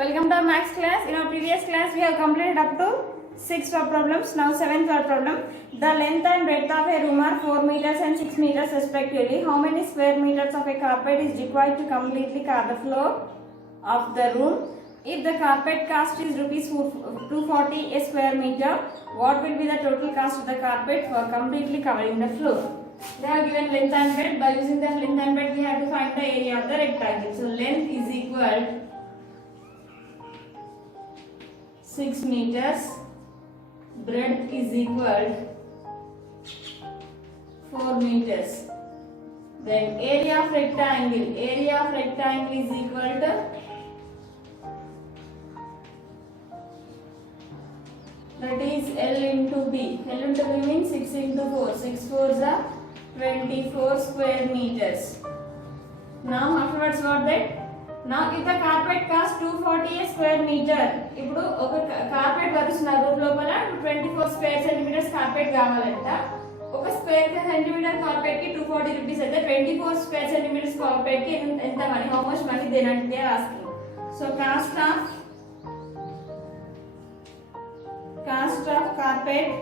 welcome to our maths class. In our previous class we have completed up to 6 problems. Now 7th problem. The length and breadth of a room are 4 meters and 6 meters respectively. How many square meters of a carpet is required to completely cover the floor of the room? If the carpet cost is rupees 240 a square meter, what will be the total cost of the carpet for completely covering the floor? They have given length and breadth. By using the length and breadth we have to find the area of the rectangle. So length is equal 6 meters, breadth is equal 4 meters. Then area of rectangle is equal to that is L into B. L into B means 6 into 4. 6 4s are 24 square meters. Now afterwards what that? Now if the carpet costs 240 a square meter, ఇప్పుడు ఒక carpet వరుస్తున్నారు room లోపల 24 square centimetres carpet కావాలంట. ఒక square centimetre carpet కి 240 rupees అయితే 24 square centimetres carpet కి ఎంత money, how much money they are asking. So cost of carpet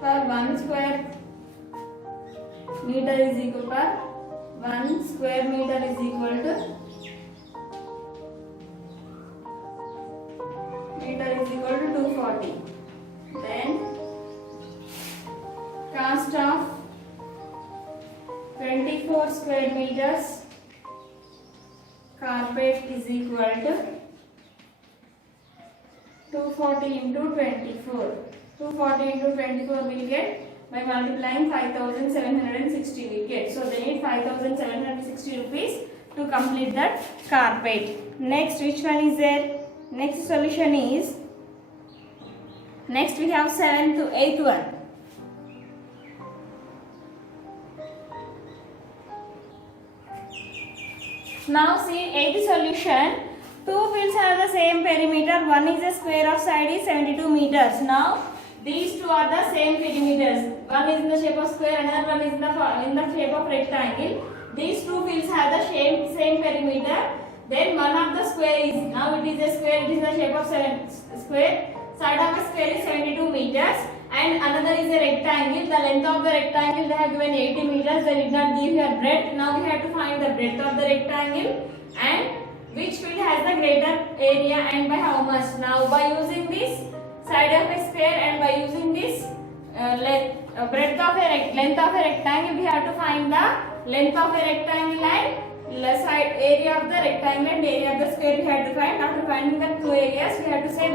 per 1 square meter is equal to 1 square meter is equal to meter is equal to 240. Then cost of 24 square meters carpet is equal to 240 into 24. 240 into 24 will get by multiplying 5760 we get. So they need 5760 rupees to complete that carpet. Next, which one is there? Next solution is, next we have 7th to 8th one. Now see 8th solution. Two fields have the same perimeter. One is a square of side is 72 meters. Now these two are the same perimeters. One is in the shape of square, another one is in the shape of rectangle. These two fields have the same perimeter. Then one of the square is, now it is a square, it is the shape of square. Side of a square is 72 meters and another is a rectangle. The length of the rectangle they have given 80 meters. They did not give here breadth. Now we have to find the breadth of the rectangle and which field has the greater area and by how much. Now by using this side of a square and by using this length of a rectangle, we have to find the length of a rectangle and side area of the rectangle and area of the square we have to find. After finding the two areas, we have to say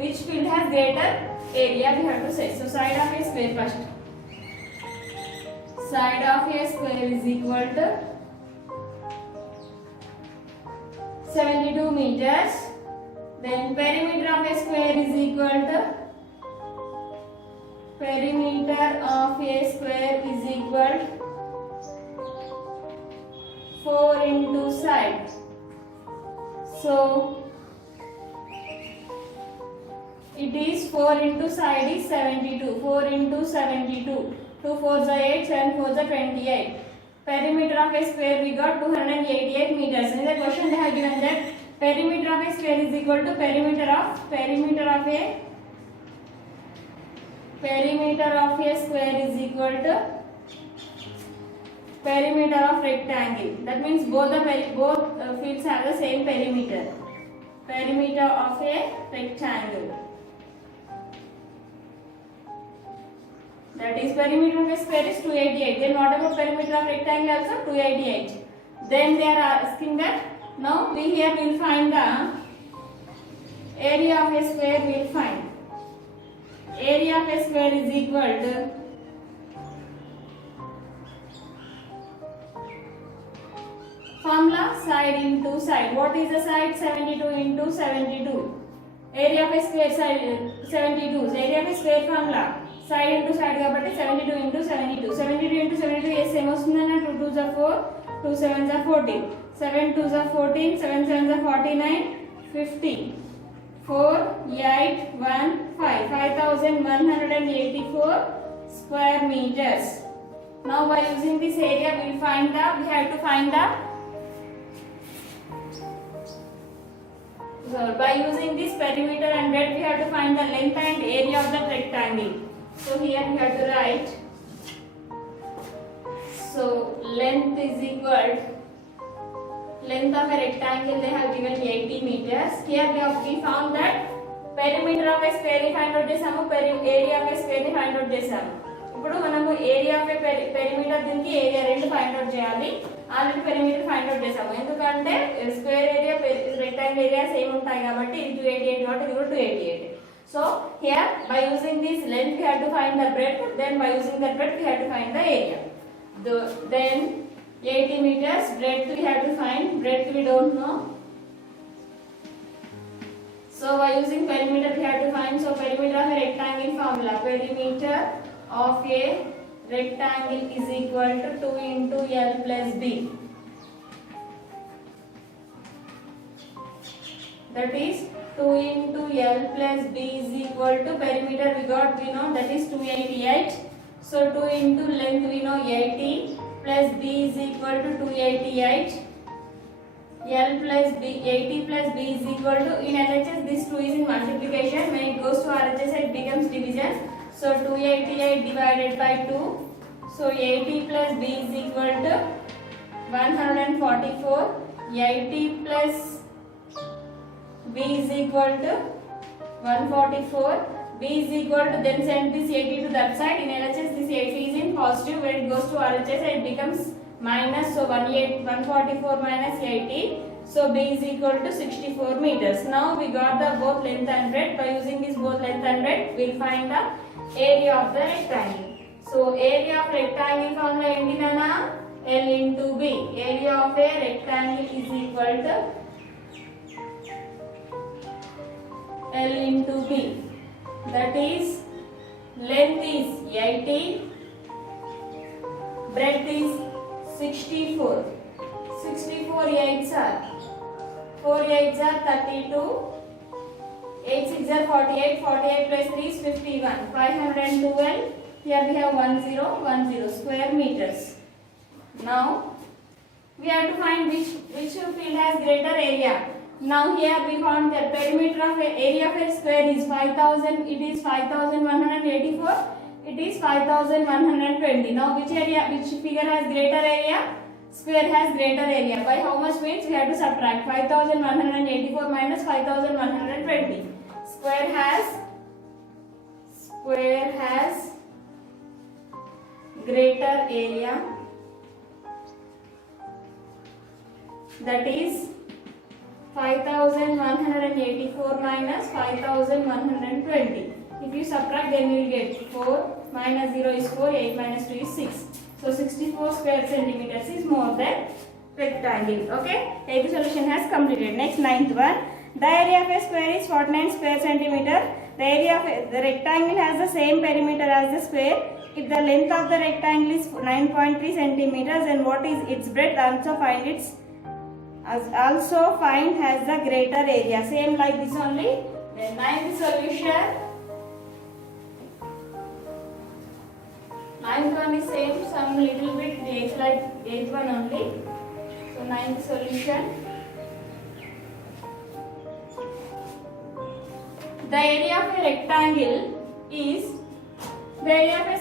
which field has greater area we have to say. So side of a square first. Side of a square is equal to 72 meters. Then perimeter of a square is equal to 4 into side. So it is 4 into side is 72. 4 into 72. 2 4s are 8, 7 4s are 28. Perimeter of a square we got 288 meters. In the question they have given that perimeter of a square is equal to perimeter of a square is equal to perimeter of rectangle. That means both fields have the same perimeter. Perimeter of a rectangle. That is perimeter of a square is 288. Then what about perimeter of rectangle also? 288. Then they are asking that now we here will find the area of a square. We will find area of a square is equal to formula side into side. What is the side? 72 into 72. Area of a square side 72. So area of a square formula side into side కాబట్టి 72 into 72. 72 into 72 ఏ same వస్తుందన్న 2 2s are 4, 2 7s are 14. 7 2s are 14, 7 7s are 49, 50. 4 8 1 5 5184 square meters. Now by using this area we have to find the So by using this perimeter and breadth, we have to find the length and area of the rectangle. So here we have to write. So length is equal. Length of a rectangle they have given 80 meters. Here we found that perimeter of a square ని find out చేసాము, area of a square ని find out చేసాము. ఇప్పుడు మనము area of A perimeter దీనికి area రెండు find out చేయాలి. Already perimeter find out చేసాము, ఎందుకంటే square area rectangle area same ఉంటాయి కాబట్టి ఇది 288 కాబట్టి ఇది కూడా 288. So here by using this length we have to find the breadth, then by using the breadth we have to find the area. Then 80 meters breadth we have to find. Breadth we don't know, so by using perimeter we have to find. So perimeter of a rectangle formula, perimeter of a rectangle is equal to 2 into L plus B. That is 2 into L plus B is equal to perimeter we know that is 288. So 2 into length we know 80 plus B is equal to 288. L plus B, 80 plus B is equal to, in LHS this 2 is in multiplication, when it goes to RHS it becomes division. So 288 divided by 2. So 80 plus B is equal to 144. 80 plus B is equal to 144. B is equal to, then send this 80 to that side. In LHS this 80 is in positive, when it goes to RHS it becomes minus. So 144 minus 80. So B is equal to 64 meters. Now we got the both length and breadth. By using this both length and breadth, we'll find the area of the rectangle. So area of rectangle formula enti nana L into B. Area of a rectangle is equal to L into B. That is length is 80, breadth is 64. 64 8s are 4 8s are 32. 8 6 are 48. 48 plus 3 is 51. 512. Here we have 1010 square meters. Now we have to find which field has greater area. Now here we found the perimeter of area of a square is 5000. It is 5184. It is 5120. Now which figure has greater area? Square has greater area. By how much means we have to subtract 5184 minus 5120. Square has greater area, that is 5184 minus 5120. If you subtract, then you will get 4 minus 0 is 4, 8 minus 2 is 6. So 64 square centimeters is more than rectangle. Okay, 8th solution has completed. Next, 9th one. The area of a square is 49 square centimeter. The area of the rectangle has the same perimeter as the square. If the length of the rectangle is 9.3 centimeters, then what is its breadth? Also find has the greater area. Same like this only. Then 9th solution. 9th one is same, some little bit it's like 8th one only. So 9th solution. The area of a rectangle is the area of a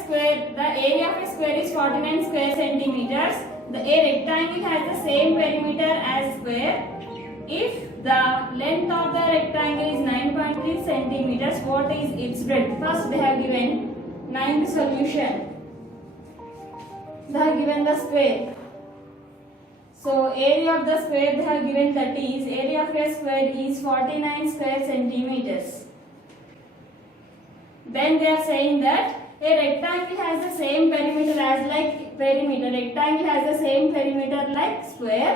square is 49 square centimeters. A rectangle has the same perimeter as square. If the length of the rectangle is 9.3 centimeters, what is its breadth? First they have given 9th solution. They have given the square. So area of the square they have given 30 is, area of a square is 49 square centimeters. Then they are saying that a rectangle has the same perimeter as rectangle has the same perimeter like square.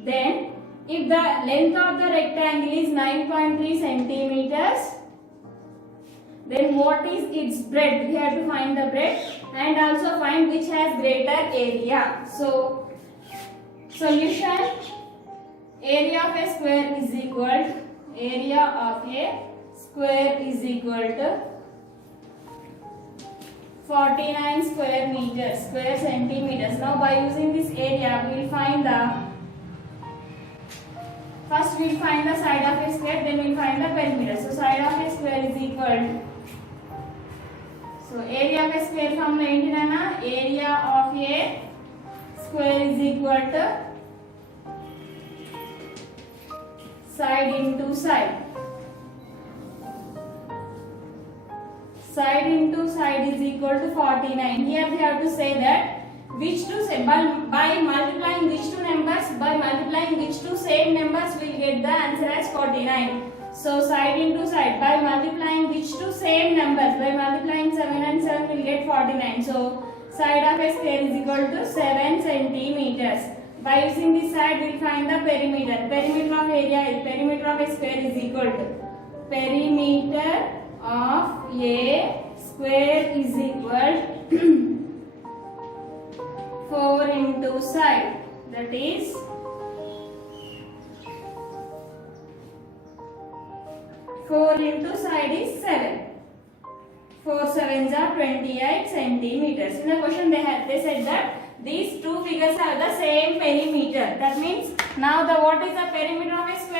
Then if the length of the rectangle is 9.3 centimeters, then what is its breadth? We have to find the breadth and also find which has greater area. So solution, area of a square is equal to 49 square centimeters. Now by using this area we will find the first first we'll find the side of a square, then we'll find the perimeter. So side of a square is equal. So area of a square formula enti nana, area of a square is equal to side into side. Side into side is equal to 49. Here we have to say that which two by multiplying which two numbers, by multiplying which two same numbers, will get the answer as 49. So side into side, by multiplying which two same numbers, by multiplying 7 and 7 will get 49. So side of a square is equal to 7 centimeters. By using this side we will find the perimeter. Perimeter of area, perimeter of a square is equal to perimeter of a square is equal 4 into side, that is 4 into side is 7. 4 sevens are 28 centimeters. In the question they said that these two figures have the same perimeter. That means now the what is the perimeter of a square?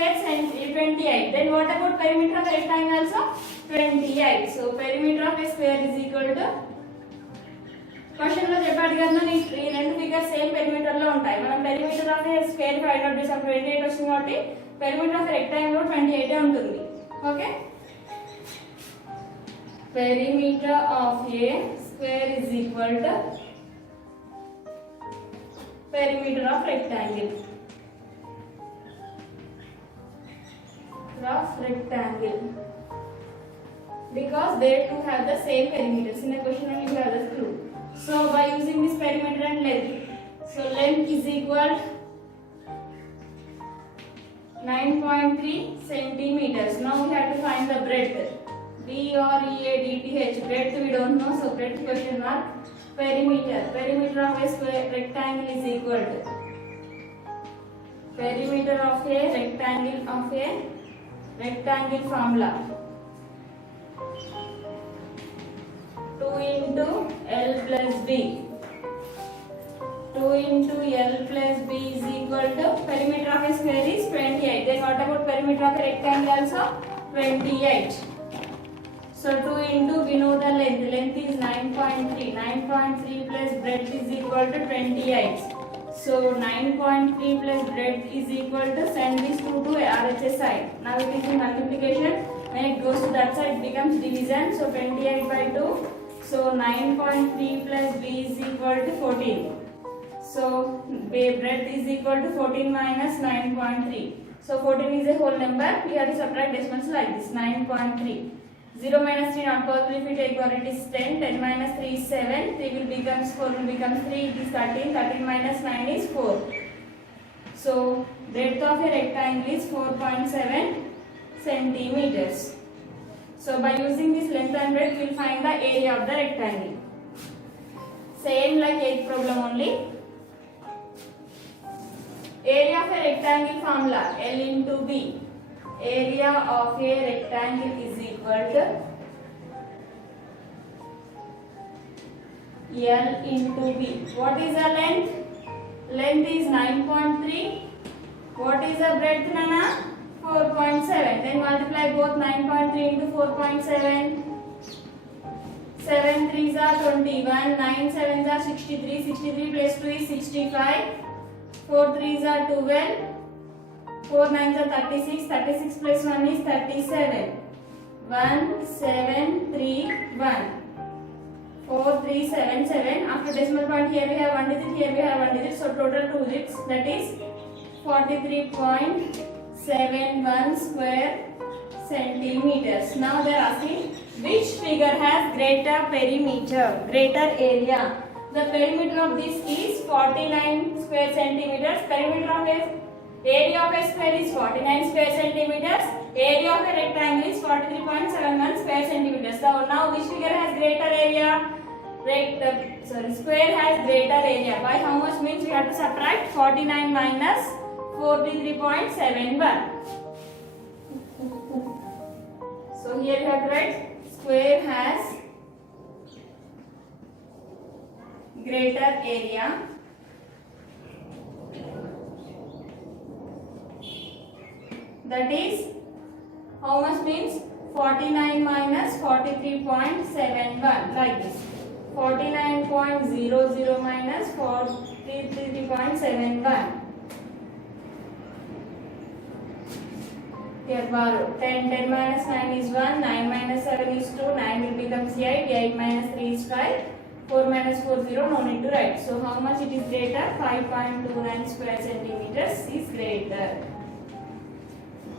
28. Then what about perimeter of a rectangle also? 28. So perimeter of a square is equal to, question లో చెప్పాడు కదా ఈ రెండు figures same perimeter లో ఉంటాయి. మనం perimeter of A square find out చేసాం, 28 వచ్చింది కాబట్టి పెరిమీటర్ ఆఫ్ రెక్టాంగిల్ 28 ఉంటుంది. Okay, perimeter of A square is equal to perimeter of rectangle. Because they two have the same perimeters. In the question only we have the clue. So by using this perimeter and length, so length is equal 9.3 centimeters. Now we have to find the breadth. B-R-E-A-D-T-H. Breadth we don't know, so breadth question mark. Perimeter. Perimeter of a square rectangle is equal to perimeter of a rectangle formula. 2 into L plus B. 2 into L plus B is equal to perimeter of a square is 28. Then what about perimeter of a rectangle also? 28. So 2 into, we know the length. Length is 9.3. 9.3 plus breadth is equal to 28. So 9.3 plus breadth is equal to, send this 2 to RHS side. Now it is in multiplication. When it goes to that side it becomes division. So 28 by 2. So 9.3 plus b is equal to 14. So breadth is equal to 14 minus 9.3. So 14 is a whole number. We have to subtract decimals like this. 9.3. 0 minus 3 not possible. If we take or it is 10. 10 minus 3 is 7. 3 will becomes 4 will become 3. It is 13. 13 minus 9 is 4. So breadth of a rectangle is 4.7 centimeters. So by using this length and breadth, we will find the area of the rectangle. Same like 8th problem only. Area of a rectangle formula, L into B. Area of a rectangle is equal to L into B. What is the length? Length is 9.3. What is the breadth, Nana? 4.7. Then multiply both 9.3 into 4.7. 7 3s are 21. 9 7s are 63. 63 plus 2 is 65. 4 3s are 12. 4 9s are 36. 36 plus 1 is 37. 1 7 3 1. 4 3 7 7. After decimal point here we have 1 digit, here we have 1 digit. So total 2 digits, that is 43.71 square centimeters. Now they are asking which figure has greater perimeter, greater area. The perimeter of this is 49 square centimeters. Perimeter of a area of a square is 49 square centimeters. Area of a rectangle is 43.71 square centimeters. So now which figure has greater area? Square has greater area. By how much means we have to subtract 49 minus 43.71. So here you have to write square has greater area. That is how much means 49 minus 43.71 like this. 49.00 minus 43.71. Here borrow 10 minus 9 is 1, 9 minus 7 is 2, 9 will becomes 8, 8 minus 3 is 5, 4 minus 4 0, no need to write. So how much it is greater? 5.29 square centimeters is greater.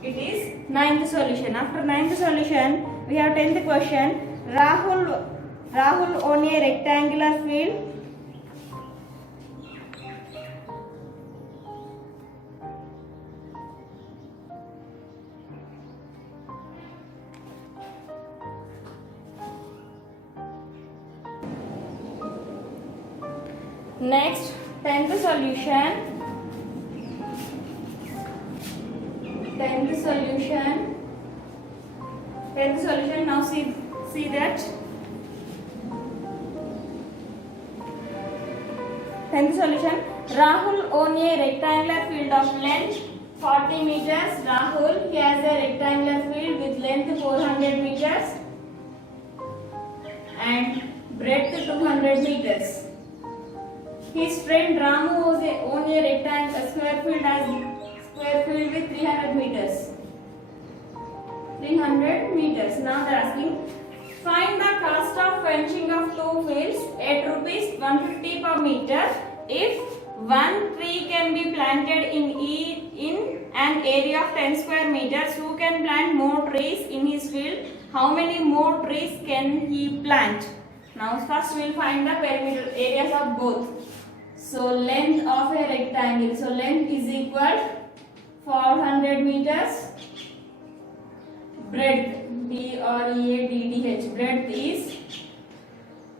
It is 9th solution. After 9th solution, we have 10th question. Rahul on a rectangular field. Next, 10th solution. 10th solution. Now see that. 10th solution. Rahul on a rectangular field of length 40 meters. Rahul, he has a rectangular field with length 400 meters and breadth 200 meters. His friend Ramu was on a rectangular square field with 300 meters. 300 meters. Now they are asking, find the cost of fencing of two fields at rupees 150 per meter if one tree can be planted in an area of 10 square meters. Who can plant more trees in his field? How many more trees can he plant? Now first we will find the perimeter areas of both. So length of a rectangle. So length is equal 400 meters. Breadth, B-R-E-A-D-D-H, breadth is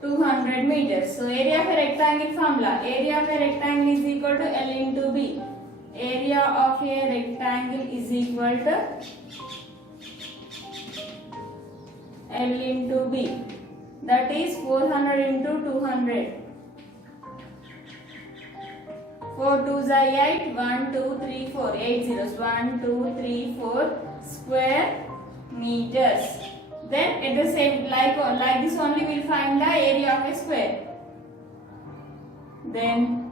200 meters. So area of a rectangle formula. Area of a rectangle is equal to L into B. Area of a rectangle is equal to L into B. That is 400 into 200. 4 2s are 8, 1 2 3 4, 8 zeros, 1 2 3 4 square meters. Then at the same like this only we will find the area of a square. Then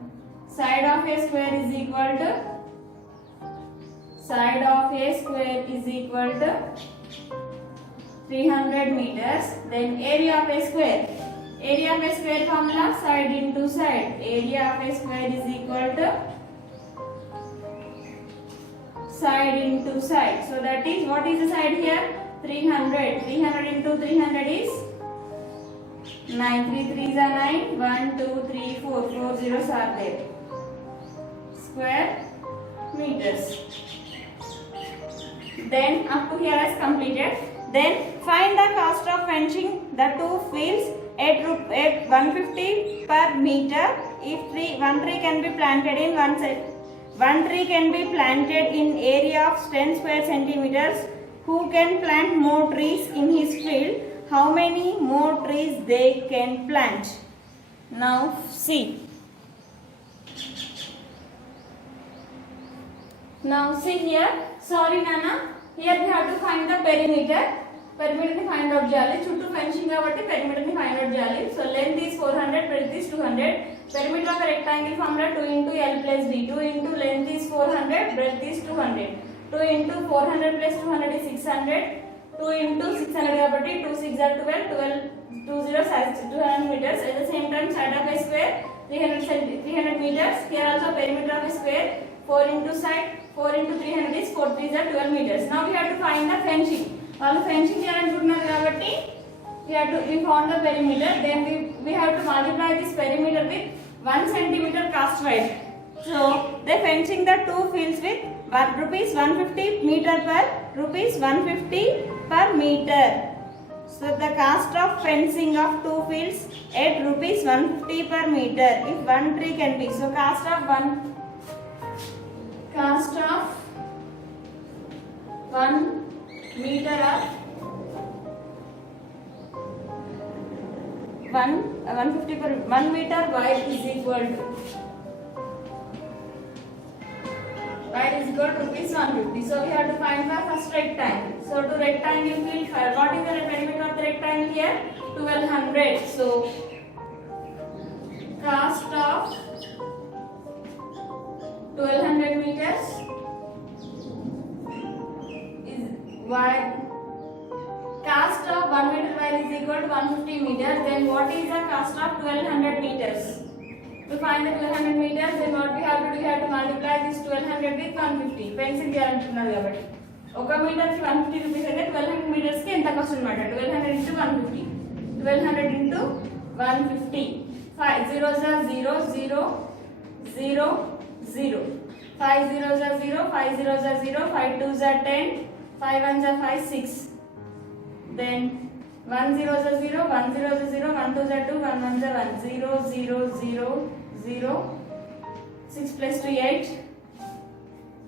side of a square is equal to 300 meters. Then area of a square. Area of a square formula, side into side. Area of a square is equal to side into side. So that is, what is the side here? 300. 300 into 300 is 9. 3 3s are 9. 1 2 3 4. 4 zeros are there. Square meters. Then up to here is completed. Then find the cost of fencing the two fields at 150 per meter if one tree can be planted in one tree can be planted in area of 10 square centimeters. Who can plant more trees in his field? How many more trees they can plant? Now see. Now see here. Sorry Nana. Here we have to find the perimeter. Perimeter ni find out చేయాలి. చుట్టూ fencing కాబట్టి perimeter ni find out చేయాలి. So length is 400, breadth is 200. Perimeter of a rectangle formula 2 into L plus D. 2 into length is 400, breadth is 200. 2 into 400 plus 200 is 600. 2 into 600 కాబట్టి 2 6 are 12. 2 zeros has 200 meters. At the same time side of a square 300 meters. Here also perimeter of a square 4 into side 4 into 300 is 4 3s are 12 meters. Now we have to find the fencing. వాళ్ళు fencing చేయాలనుకుంటున్నారు కాబట్టి we found the perimeter. Then we have to multiply this perimeter with 1 centimeter cast wide. So they fencing the two fields with rupees 150 meter per rupees 150 per meter. So the cost of fencing of two fields at rupees 150 per meter if one tree can be. So cost of 1 meter of 150 per 1 meter wide is equal to y is equal to rupees 150. So we have to find the first rectangle. So to rectangle we'll find what is the perimeter of the rectangle here? 1200. So cost of 1200 meters is y. Cost of 1 meter wire is equal to 150 meters. Then what is the cost of 1200 meters? To find the 1200 meters, then what we have to do? We have to multiply this 1200 with 150. Pencil చేయాలంటున్నారు కాబట్టి 1 metre కి 150 రూపాయస్ అయితే 1200 metres కి ఎంత cost అన్నమాట? 1200 into 150. 1200 into 150. 5 zeros are 0 0 0 0. 5 zeros are 0, 5 zeros are 0, 5 twos are 10, 5 ones are 5 6. Then 1 zeros are 0, 1 zeros are 0, 1 twos are 2, 1 ones are 1. 0 0 0 0. 6 plus 2 8.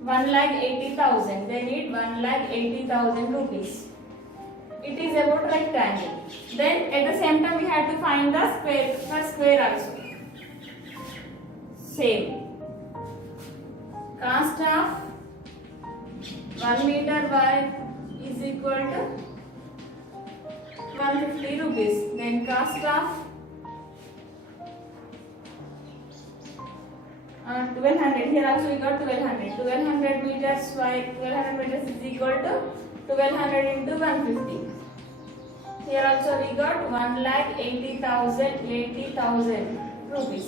1,80,000. They need 1,80,000 rupees. It is about rectangle. Then at the same time we have to find the square for square also. Same. Cost of 1 meter wire is equal to 150 rupees. Then cost of 1200. Here also we got 1200. 1200 meters wire. 1200 meters is equal to 1200 into 150. Here also we got 1,80,000 rupees.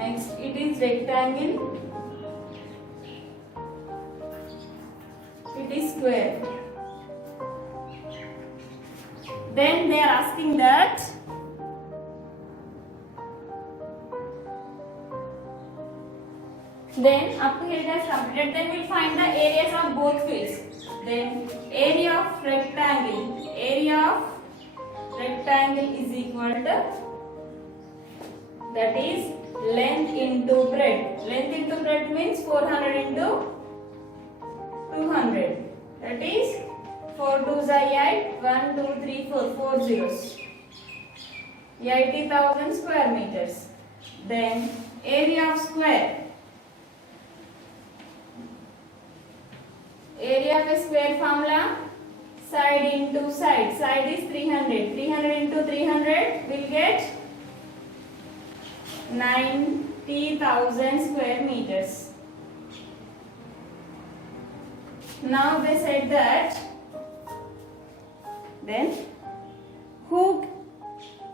Next it is rectangle. It is square. Then they are asking that then up to here it has completed. Then we'll find the areas of both fields. Then area of rectangle is equal to, that is length into breadth. Length into breadth means 400 into 200. That is 4 2s are 8, 1 2 3 4, 4 zeros. 80,000 square meters. Then area of square. Area of a square formula, side into side. Side is 300. 300 into 300 will get 90,000 square meters. Now they said that then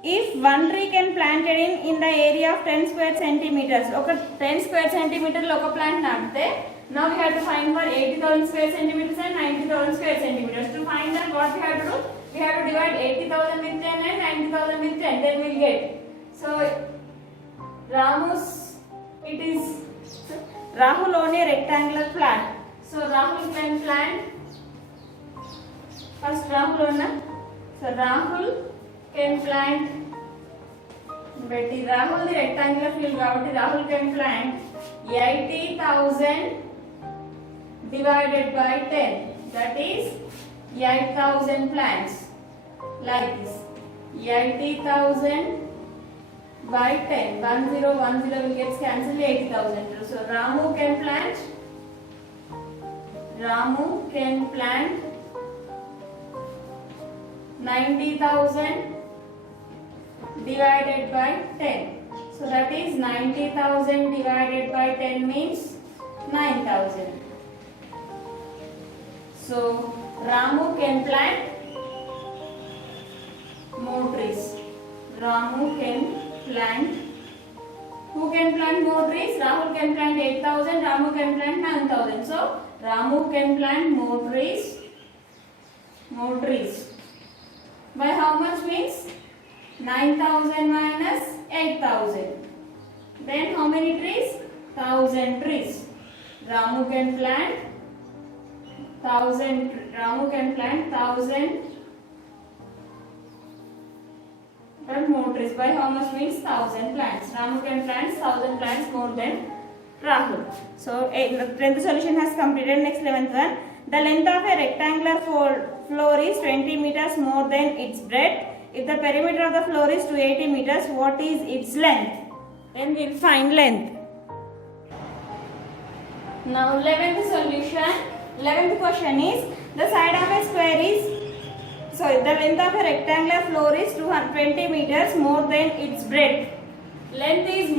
if one tree can planted in the area of 10 square centimeters, ఒక 10 square centimeter లో ఒక plant నాటితే, now we have to find for 80,000 square centimeters and 90,000 square centimeters. To find that, what we have to do? We have to divide 80,000 with 10 and 90,000 with 10. Then we'll get. So Rahul only rectangular plant. So Rahul can plant. First Rahul onna. So Rahul can plant. Betty Rahul the rectangular field కాబట్టి Rahul can plant 80,000 divided by 10. That is 8,000 plants. Like this. 80,000 by 10. 1 0 1 0 will get cancelled. 80,000. So Ramu can plant 90,000 divided by 10. So that is 90,000 divided by 10 means 9,000. So Ramu can plant more trees. Ramu can plant. Who can plant more trees? Rahul can plant 8,000. Ramu can plant 9,000. So Ramu can plant more trees. More trees. By how much means? 9,000 minus 8,000. Then how many trees? 1,000 trees. Ramu can plant 1,000. Ramu can plant 1,000 more trees. By how much means? 1,000 plants. Ramu can plant 1,000 plants more than Rahul. So the 10th solution has completed. Next 11th one. The length of a rectangular floor is 20 meters more than its breadth. If the perimeter of the floor is 280 meters, what is its length? Then we will find length. Now 11th solution. 11th question is the side of a square is the length of a rectangular floor is 220 meters more than its breadth. Length is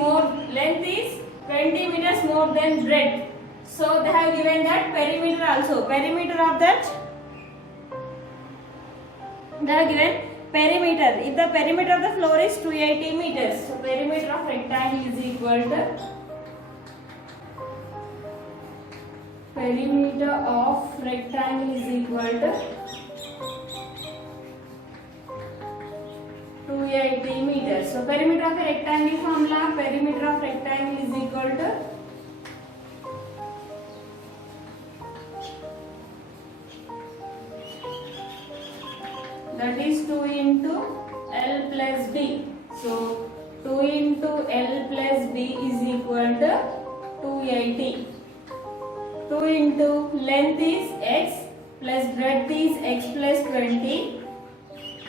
20 meters more than breadth. So they have given that perimeter also. Perimeter of that they have given perimeter. If the perimeter of the floor is 280 meters, so perimeter of rectangle is equal to perimeter of rectangle is equal to 280 meters. So perimeter of a rectangle formula, perimeter of rectangle is equal to that is 2 into L plus B. So 2 into L plus B is equal to 280. 2 into length is x plus breadth is x plus 20.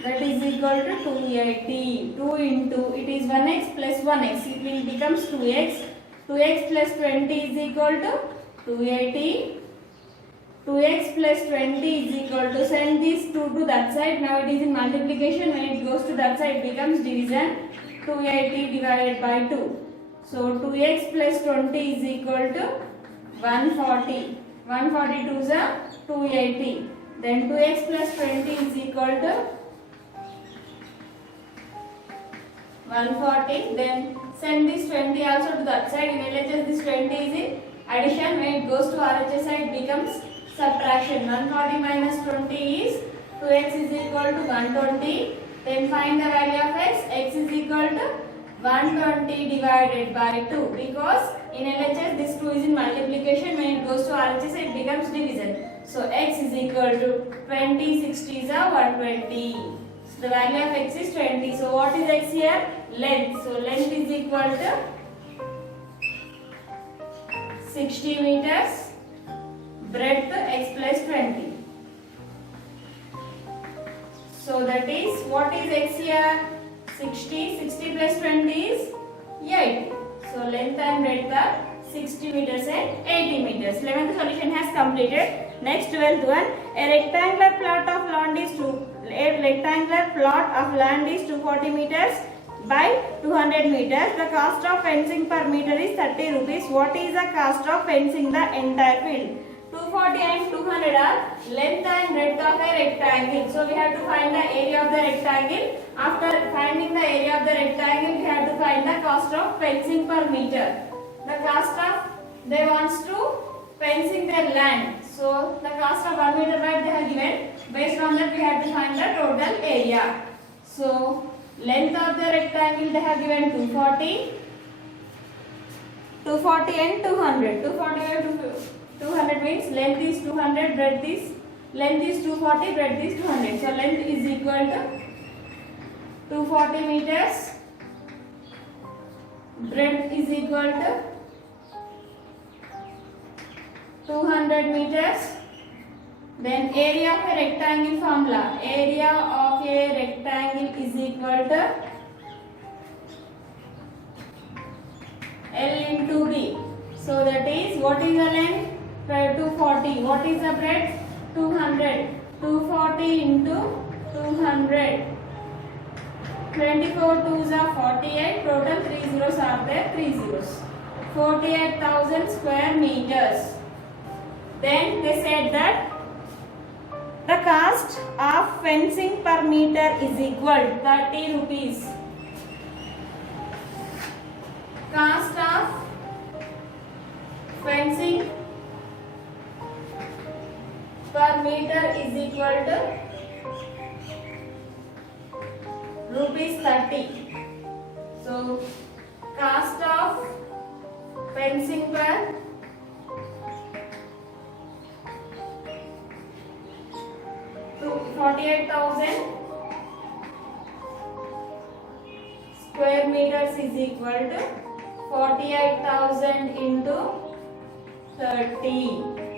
That is equal to 280. 2 into it is 1x plus 1x. It will becomes 2x. 2x plus 20 is equal to 280. 2x plus 20 is equal to, send this 2 to that side. Now it is in multiplication. When it goes to that side, it becomes division. 280 divided by 2. So 2x plus 20 is equal to 140. 142 is 280. Then 2x plus 20 is equal to 140. Then send this 20 also to that side. In LHS this 20 is in addition. When it goes to RHS side, it becomes subtraction. 140 minus 20 is 2x is equal to 120. Then find the value of x. X is equal to 120 divided by 2. Because in LHS this 2 is in multiplication. When it goes to RHS it becomes division. So x is equal to 20. 60 is 120. So the value of x is 20. So what is x here? Length. So length is equal to 60 meters. Breadth x plus 20. So that is, what is x here? 60. 60 plus 20 is 80. So length and breadth are 60 meters and 80 meters. 11th solution has completed. Next 12th one. A rectangular plot of land is 240 meters by 200 meters. The cost of fencing per meter is 30 rupees. What is the cost of fencing the entire field? 240 and 200 are length and breadth of a rectangle. So we have to find the area of the rectangle. After finding the area of the rectangle, we have to find the cost of fencing per meter. The cost of, they wants to fencing their land. So the cost of 1 meter wide they have given. Based on that we have to find the total area. So length of the rectangle they have given 240 and 200. 240 and 200 means length is 200, breadth is, length is 240, breadth is 200. So length is equal to 240 meters, breadth is equal to 200 meters. Then area of a rectangle formula. Area of a rectangle is equal to L into B. So that is, what is the length? 240. What is the breadth? 200. 240 into 200. 24 2s are 48. Total 3 zeros are there. 3 zeros. 48,000 square meters. Then they said that the cost of fencing per meter is equal to 30 rupees. Cost of fencing per meter is equal to rupees 30. So cost of fencing per 48,000 square meters is equal to 48,000 into 30.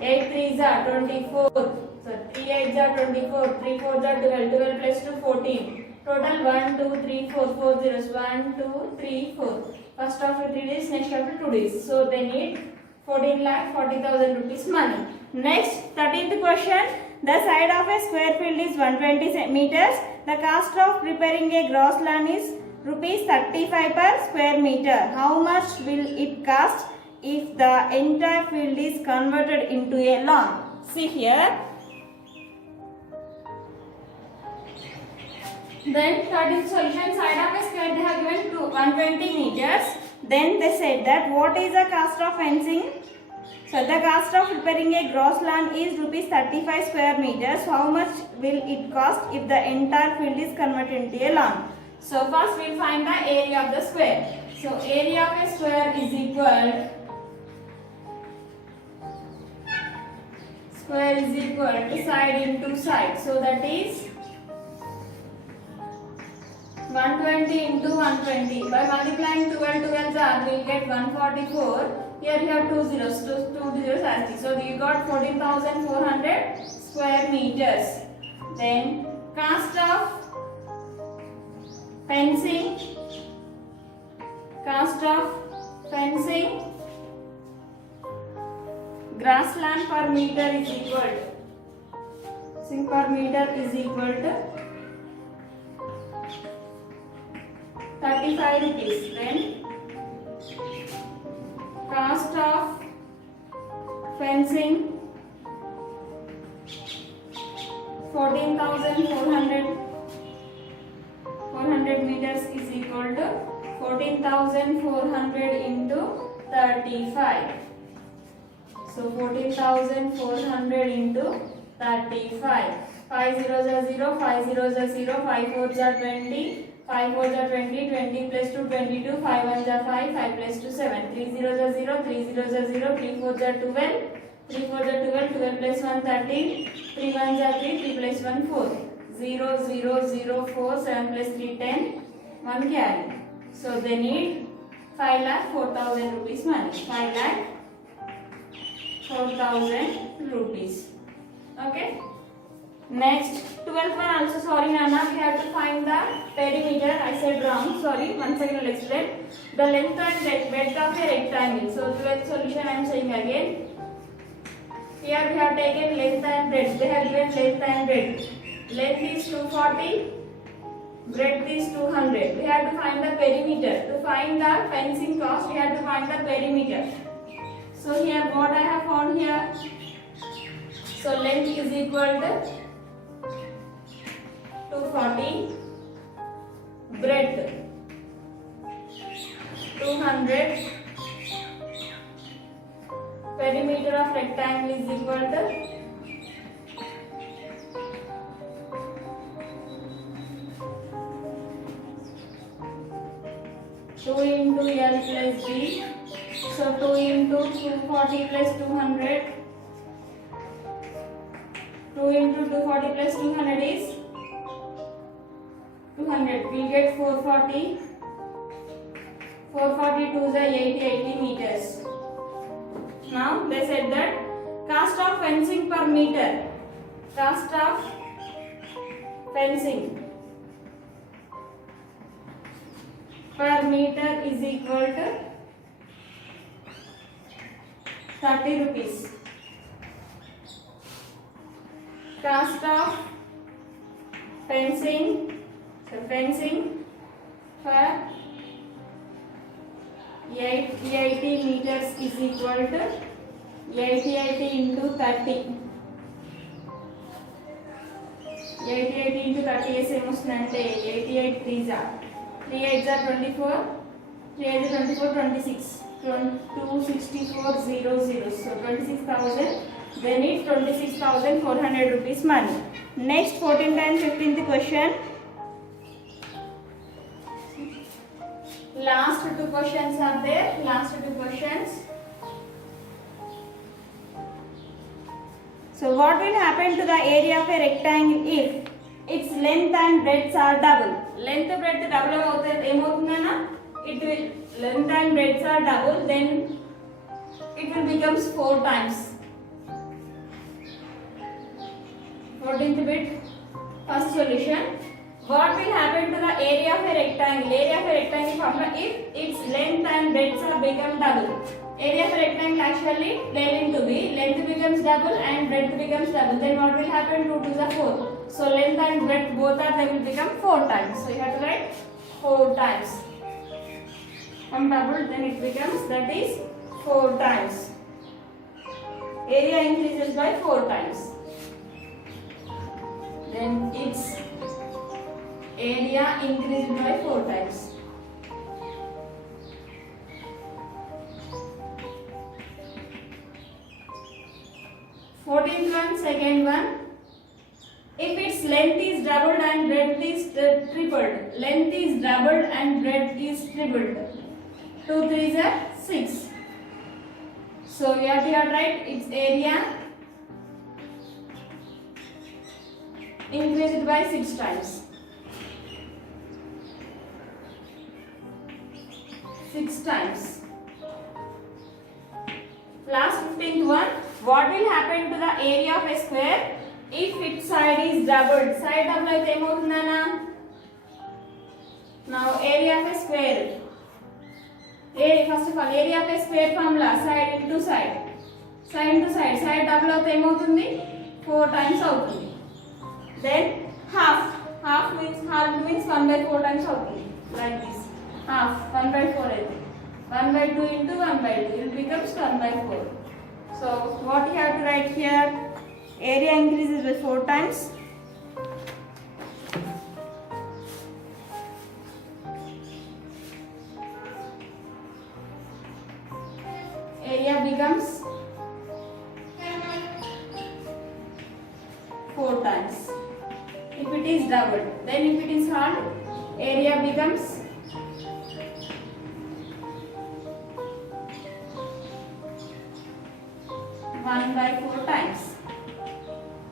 8 3s are 24. So 3 8s are 24. 3 4s are 12. 12 plus 2 14. Total 1 2 3 4 4 zeros. 1 2 3 4. First after 3 days, next after 2 days. So they need 14,40,000 rupees money. Next, 13th question. The side of a square field is 120 meters. The cost of preparing a gross lawn is rupees 35 per square meter. How much will it cost if the entire field is converted into a lawn? See here. Then 13th solution, side of a square they have given to 120 meters. Then they said that what is the cost of fencing? So the cost of preparing a gross lawn is rupees 35 square meters. How much will it cost if the entire field is converted into a lawn? So first we will find the area of the square. So area of a square is equal to side into side. So that is 120 into 120. By multiplying 12 12s we will get 144. Here you have two zeros as it. So you got 14,400 square meters. Then cost of fencing, grassland per meter is equal to 35 rupees. Then cost of fencing 14,400 meters is equal to 14,400 into 35. So 14,400 into 35. 5 zeros are 0, 5 zeros are 0, 5 fours are 20, 5 fours are 20, 20 plus 2 22, 5 ones are 5, 5 plus 2 7, 3 zeros are 0, 3 zeros are 0, 3 fours are 12, 3 fours are 12, 12 plus 1 13, 3 ones are 3, 3 plus 1 4, 0 0 0 4, 7 plus 3 10, 1 carry. So they need 5,04,000 rupees money. 5,04,000 rupees. Okay. Next, 12th one also, sorry Nana, we have to find the perimeter. I said wrong, sorry, once again I will explain. The length and breadth of a rectangle. So 12th solution I am saying again. Here we have taken length and breadth. They have given length and breadth. Length is 240, breadth is 200. We have to find the perimeter. To find the fencing cost, we have to find the perimeter. So here what I have found here. So length is equal to 240, breadth 200, perimeter of rectangle is equal to 2 into L plus B. So 2 into 240 plus 200. 2 into 240 plus 200 is 200. We get 440. 442 is 80 meters. Now they said that cost of fencing per meter. Cost of fencing per meter is equal to 30 rupees. Cost of fencing for 80 meters is equal to 80 into 30. 80 into 30 is ఏమొస్తుందంటే 88 3s are 3 8s are 24, 3 8s are 24, 26, 264 0 0. So 26,000. They need 26,400 rupees money. Next 14th and 15th question. Last two questions are there. Last two questions. So what will happen to the area of a rectangle if its length and breadth are double? Length and breadth double emotundana, it will length and breadth are double, then it will becomes 4 times. 14th bit, first solution. What will happen to the area of a rectangle? Area of a rectangle formula if its length and breadth are become double. area of a rectangle actually plane into B, length becomes double and breadth becomes double. Then what will happen? 2 to the 4. So length and breadth both are, they will become 4 times. So you have to write 4 times. On double, then it becomes, that is 4 times. Area increases by 4 times. Then its area increased by 4 times. Fourteenth one, second one. If its length is doubled and breadth is tripled, length is doubled and breadth is tripled. 2 3s are 6. So we have to write its area increased by 6 times. 6 times. Last 15th one. What will happen to the area of a square if its side is doubled? Side double అయితే ఏమవుతుందన్నా? Now area of a square. First of all, area of a square formula, side into side. Side into side. Side double అయితే ఏమవుతుంది? 4 times అవుతుంది. Then half. Half means 1/4 times అవుతుంది. Like this. Half 1/4 అయితే. 1/2 into 1/2. It becomes 1/4. So what you have to write here? Area increases by 4 times. Area becomes 4 times. If it is doubled, then if it is hard, area becomes 1/4 times.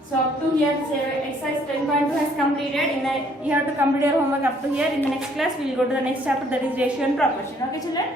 So up to here, exercise 10.2 has completed. You have to complete your homework up to here. In the next class, we will go to the next chapter, that is ratio and proportion. Okay, children?